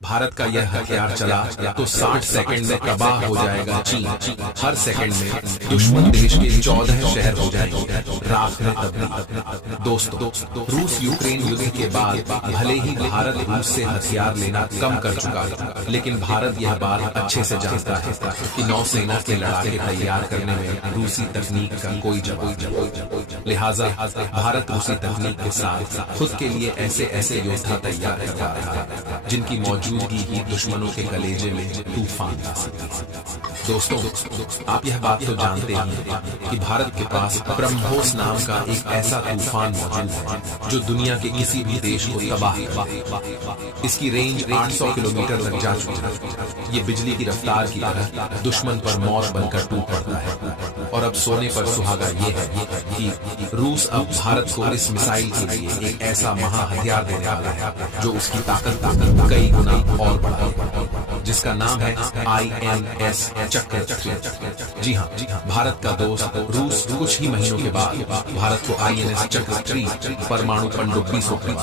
भारत का यह हथियार चला तो 60 सेकंड में तबाह हो जाएगा चीन। हर सेकंड में दुश्मन देश के 14 शहर हो जाएंगे राख में तब्दील। दोस्तों, रूस यूक्रेन युद्ध के बाद भले ही भारत रूस से हथियार लेना कम कर चुका है, लेकिन भारत यह बात अच्छे से जानता है कि नौसेना के लड़ाके तैयार करने में रूसी तकनीक का कोई जवाब नहीं। लिहाजा भारत रूसी तकनीक के साथ खुद के लिए ऐसे ऐसे योद्धा तैयार करवा रहा है जिनकी मौजूदगी ही दुश्मनों के कलेजे में तूफान ला सकती है। दोस्तों, आप यह बात तो जानते हैं कि भारत के पास ब्रह्मोस नाम का एक ऐसा तूफान मौजूद है जो दुनिया के किसी भी देश को तबाह कर। इसकी रेंज 800 किलोमीटर तक जा चुकी है। ये बिजली की रफ्तार की तरह दुश्मन पर मौत बनकर टूट पड़ता है। और अब सोने पर सुहागा ये है कि रूस अब भारत को इस मिसाइल के लिए एक ऐसा महा हथियार देने वाला है जो उसकी ताकत कई गुना और बढ़ाएगा, जिसका नाम है INS चक्र। जी हाँ, भारत का दोस्त रूस कुछ ही महीनों के बाद भारत को INS चक्र 3 परमाणु पनडुब्बी सौंपी,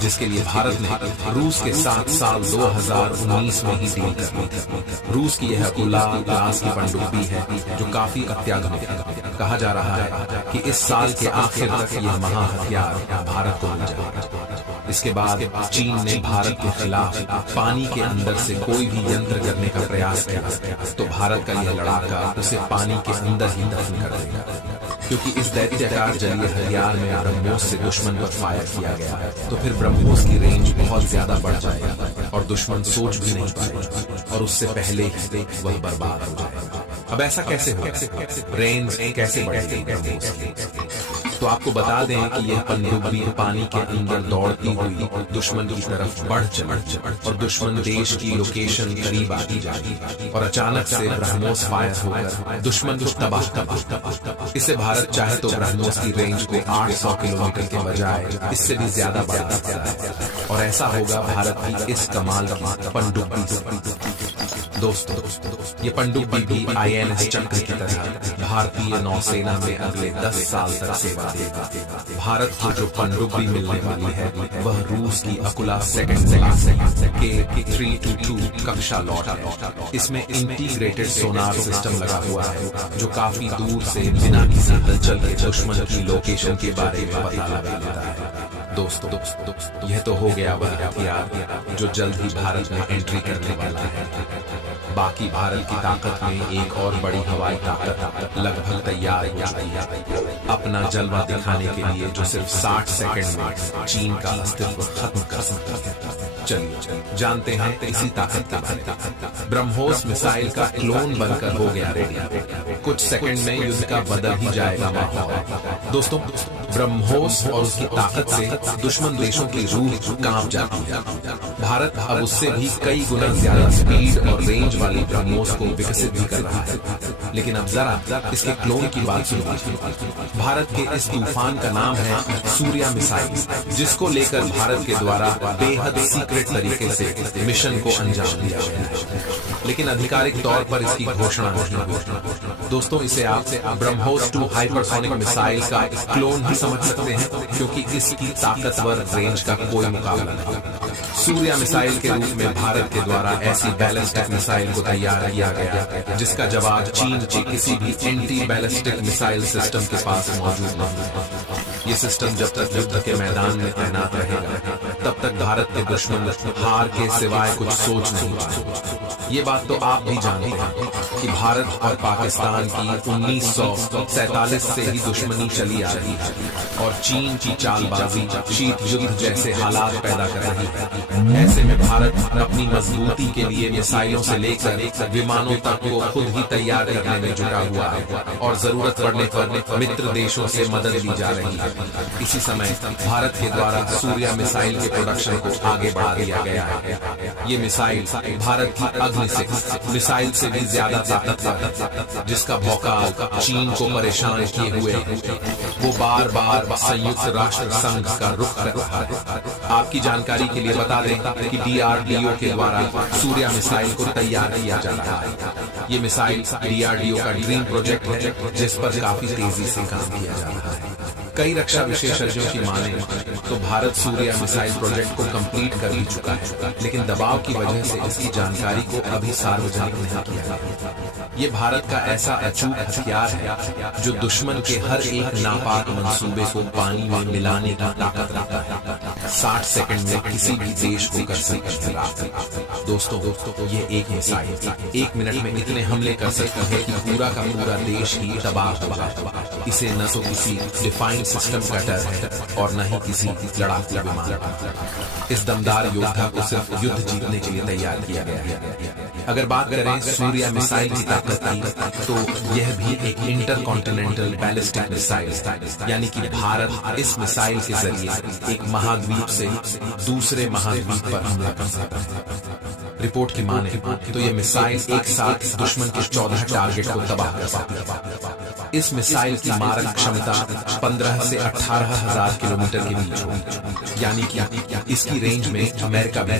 जिसके लिए भारत ने रूस के साथ साल 2019 में ही डील कर ली थी। रूस की यह उला क्लास की पनडुब्बी है जो काफी अत्याधुनिक है। कहा जा रहा है कि इस साल के आखिर तक यह महा हथियार भारत को मिल जाएगा। इसके बाद चीन ने भारत के खिलाफ पानी के अंदर से कोई भी यंत्र करने का प्रयास किया तो भारत का यह लड़ाका उसे पानी के अंदर ही दफन कर देगा, क्योंकि इस दैत्याकार जलीय हथियार में ब्रह्मोस से दुश्मन पर फायर किया गया है तो फिर ब्रह्मोस की रेंज बहुत ज्यादा बढ़ जाएगा और दुश्मन सोच भी नहीं पाएगा और उससे पहले ही वह बर्बाद हो जाएगा। अब ऐसा कैसे होगा? रेंज कैसे बढ़ेगी ब्रह्मोस की? तो आपको बता दें कि यह पनडुब्बी पानी के अंदर दौड़ती हुई दुश्मन की तरफ बढ़ चली और दुश्मन देश की लोकेशन करीब आती जाती और अचानक से ब्रह्मोस फायर होकर दुश्मन को तबाह। इससे भारत चाहे तो ब्रह्मोस की रेंज को 800 किलोमीटर के बजाय इससे भी ज्यादा बढ़ा सकता है और ऐसा होगा भारत की इस कमाल की पनडुब्बी से। दोस्तों, ये पनडुब्बी भी INS चक्र की तरह भारतीय नौसेना में अगले 10 साल तक सेवा देगा। भारत को जो पनडुब्बी मिलने वाली है वह रूस की अकुला सेकंड के 322 कक्षा लॉट है। इसमें इंटीग्रेटेड सोनार सिस्टम लगा हुआ है जो काफी दूर से बिना किसी हलचल के दुश्मन की लोकेशन के बारे में पता लगा लेता है। दोस्तों, यह तो हो गया वह हथियार जो जल्द ही भारत में एंट्री करने वाला है। बाकी भारत की ताकत में एक और बड़ी हवाई ताकत लगभग तैयार हो चुकी है, अपना जलवा दिखाने के लिए जो सिर्फ 60 सेकंड में चीन का अस्तित्व खत्म कर सकता है। चलिए जानते हैं इसी ताकत के बारे में। ब्रह्मोस मिसाइल का क्लोन बनकर हो गया रेडी। कुछ सेकंड में युद्ध का बदल ही जाएगा माहौल। दोस्तों, ब्रह्मोस और उसकी ताकत से दुश्मन देशों की रूह कांप जाती है। भारत अब उससे भी कई गुना ज्यादा स्पीड और रेंज वाली ब्रह्मोस को विकसित भी कर रहा है। लेकिन अब जरा इसके क्लोन की बात सुनिए। भारत के इस तूफान का नाम है सूर्या मिसाइल, जिसको लेकर भारत के द्वारा बेहद सीक्रेट तरीके से मिशन को अंजाम दिया गया है, लेकिन आधिकारिक तौर पर इसकी घोषणा नहीं हुई। दोस्तों, इसे आप ब्रह्मोस 2 हाइपरसोनिक मिसाइल का क्लोन ही समझ सकते हैं, क्योंकि इसकी ताकतवर रेंज का कोई मुकाबला नहीं। सूर्या मिसाइल के रूप में भारत के द्वारा ऐसी बैलिस्टिक मिसाइल को तैयार किया गया जिसका जवाब चीन के किसी भी एंटी बैलिस्टिक मिसाइल सिस्टम के पास मौजूद नहीं है। ये सिस्टम जब तक युद्ध के मैदान में तैनात रहेगा तब तक भारत के दुश्मन हार के सिवाय कुछ सोच नहीं पाएंगे। ये बात तो आप भी जानते हैं कि भारत और पाकिस्तान की 1947 से ही दुश्मनी चली आ रही है और चीन की चालबाजी शीत युद्ध जैसे हालात पैदा कर रही है। ऐसे में भारत अपनी मजबूती के लिए मिसाइलों से लेकर विमानों तक को खुद ही तैयार करने में जुटा हुआ है और जरूरत पड़ने पर मित्र देशों से मदद ली जा रही है। इसी समय भारत के द्वारा सूर्या मिसाइल के प्रोडक्शन को आगे बढ़ा दिया गया है। ये मिसाइल भारत की अग्नि से मिसाइल से भी ज्यादा ताकतवर, जिसका भौकाल चीन को परेशान किए हुए वो बार बार संयुक्त राष्ट्र संघ का रुख कर रहा है। आपकी जानकारी के लिए बता दें कि DRDO के द्वारा सूर्या मिसाइल को तैयार किया जा रहा है। ये मिसाइल DRDO का ड्रीम प्रोजेक्ट है जिस पर काफी तेजी से काम किया जा रहा है। कई रक्षा विशेषज्ञों की माने तो भारत सूर्या मिसाइल प्रोजेक्ट को कंप्लीट कर भी चुका है, लेकिन दबाव की वजह से इसकी जानकारी को अभी सार्वजनिक नहीं किया गया। ये भारत का ऐसा अचूक हथियार है जो दुश्मन के हर एक नापाक मंसूबे को पानी में मिलाने की ताकत रखता है। 60 सेकंड में किसी भी देश को कर सकती है। दोस्तों, ये एक मिसाइल 1 मिनट में इतने हमले कर सकती है कि पूरा का पूरा देश ही तबाह हो जाए। इसे न तो किसी डिफाइंड सिस्टम का डर है और न ही किसी लड़ाकू विमान का। इस दमदार योद्धा को सिर्फ युद्ध जीतने के लिए तैयार किया गया है। अगर बात करें सूर्या मिसाइल की ताकत की, तो यह भी एक इंटरकॉन्टिनेंटल बैलिस्टिक मिसाइल, यानी कि भारत इस मिसाइल के जरिए एक महाद्वीप से दूसरे महाद्वीप पर हमला कर सकता है। रिपोर्ट की माने तो यह मिसाइल एक साथ दुश्मन के 14 टारगेट को तबाह कर सकती है। इस मिसाइल की मारक क्षमता 15 से 18 हजार किलोमीटर के बीच होगी, यानी कि इसकी रेंज में अमेरिका भी।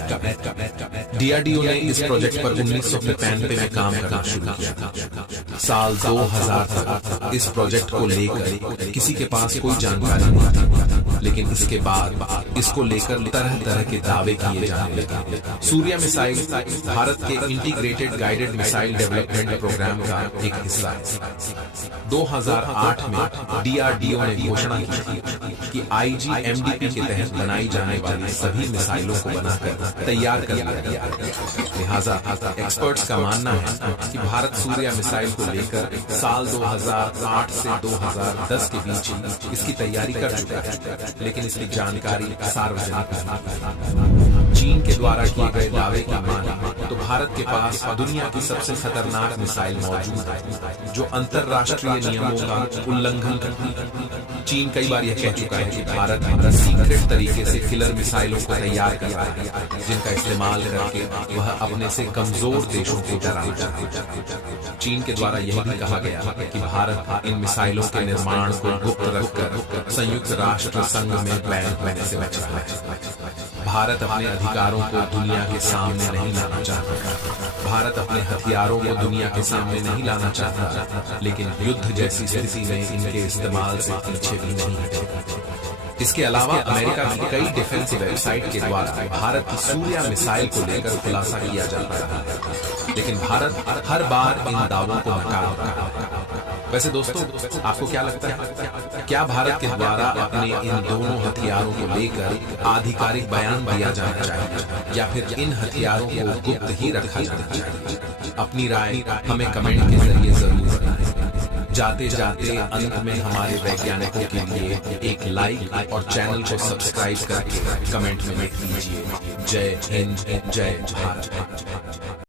डीआरडीओ ने इस प्रोजेक्ट पर 1995 में काम करना शुरू किया। साल 2000 तक इस प्रोजेक्ट को लेकर किसी के पास कोई जानकारी नहीं थी, लेकिन इसके बाद इसको लेकर तरह तरह के दावे किए जाने लगे। सूर्या मिसाइल भारत के integrated guided missile development program का एक हिस्सा है। 2008 में डीआरडीओ ने घोषणा की कि आईजीएमडीपी के तहत बनाई जाने वाली सभी मिसाइलों को बनाकर तैयार कर लिया गया है। लिहाजा एक्सपर्ट्स का मानना है कि भारत सूर्या मिसाइल को लेकर साल 2008 से 2010 के बीच इसकी तैयारी कर चुका है, लेकिन इसकी जानकारी सार्वजनिक नहीं। चीन के द्वारा किए गए दावे की माने तो भारत के पास दुनिया की सबसे खतरनाक मिसाइल मौजूद है, जो अंतरराष्ट्रीय नियमों का उल्लंघन करती है। चीन कई बार यह कह चुका है कि भारत सीक्रेट तरीके से किलर मिसाइलों को तैयार कर रहा है, जिनका इस्तेमाल करके वह अपने से कमजोर देशों को डराना चाहता है। चीन के द्वारा यह भी कहा गया कि भारत इन मिसाइलों के निर्माण को गुप्त रखकर संयुक्त राष्ट्र संघ में बैन होने से बच रहा है। भारत अपने अधिकारों को दुनिया के सामने नहीं लाना चाहता। भारत अपने हथियारों को दुनिया के सामने नहीं लाना चाहता, लेकिन युद्ध जैसी स्थिति में इनके इस्तेमाल से पीछे भी नहीं हटेगा। इसके अलावा अमेरिका की कई डिफेंस वेबसाइट के द्वारा भारत की सूर्या मिसाइल को लेकर खुलासा किया जाता है, लेकिन भारत हर बार इन दावों को नकार रहा है। वैसे दोस्तों, आपको क्या लगता है, क्या भारत के द्वारा अपने इन दोनों हथियारों को लेकर आधिकारिक बयान दिया जाना चाहिए, या फिर इन हथियारों को गुप्त ही रखा जाना चाहिए? अपनी राय हमें कमेंट के जरिए जरूर बताएं। जाते जाते अंत में हमारे वैज्ञानिकों के लिए एक लाइक और चैनल को सब्सक्राइब करके कमेंट में लिख दीजिए। जय हिंद, जय भारत।